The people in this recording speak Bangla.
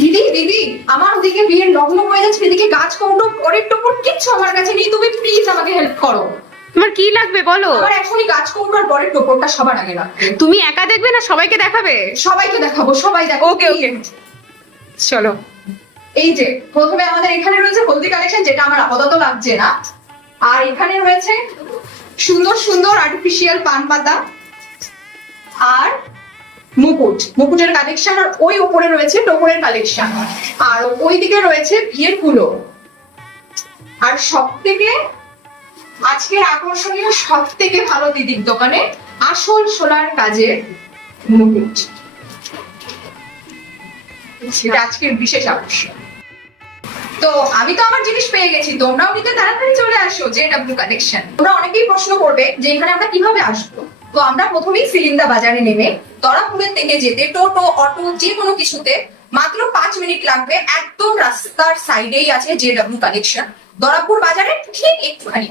দিদি দিদি, আমার ওদিকে বিয়ের লগ্ন হয়ে যাচ্ছে, এদিকে গাছ কৌটো পরের টোপর কিচ্ছু আমার কাছে নেই, তুমি প্লিজ আমাকে হেল্প করো। তোমার কি লাগবে বলো? আমার এখনই গাছ কৌটো আর পরের টোপরটা সবার আগে রাখবে। তুমি একা দেখবে না সবাইকে দেখাবে? সবাইকে দেখাবো, সবাই দেখো। ওকে ওকে, চলো। এই যে প্রথমে আমাদের এখানে রয়েছে হলদি কালেকশন, যেটা আমার আপাতত লাগছে না। আর এখানে রয়েছে সুন্দর সুন্দর আর্টিফিশিয়াল পান পাতা আর মুকুট, মুকুটের কালেকশন। আর ওই উপরে রয়েছে টোপরের কালেকশন, আর ওই দিকে রয়েছে বিয়ের ফুলও। আর সব থেকে আজকের আকর্ষণীয়, সব থেকে ভালো দিদির দোকানে আসল সোনার কাজের মুকুট, সেটা আজকের বিশেষ আকর্ষণ। তো আমি তো আমার জিনিস পেয়ে গেছি, তোমরাও নিতে তাড়াতাড়ি চলে আসো JW কালেকশন। তোমরা অনেকেই প্রশ্ন করবে যে এখানে আমরা কিভাবে আসবো। তো আমরা প্রথমেই সিলিন্দা বাজারে নেমে দরাপুরের থেকে যেতে টোটো অটো যে কোনো কিছুতে মাত্র 5 মিনিট লাগবে। একদম রাস্তার সাইডেই আছে JW কালেকশন, দরাপুর বাজারে ঠিক একটুখানি।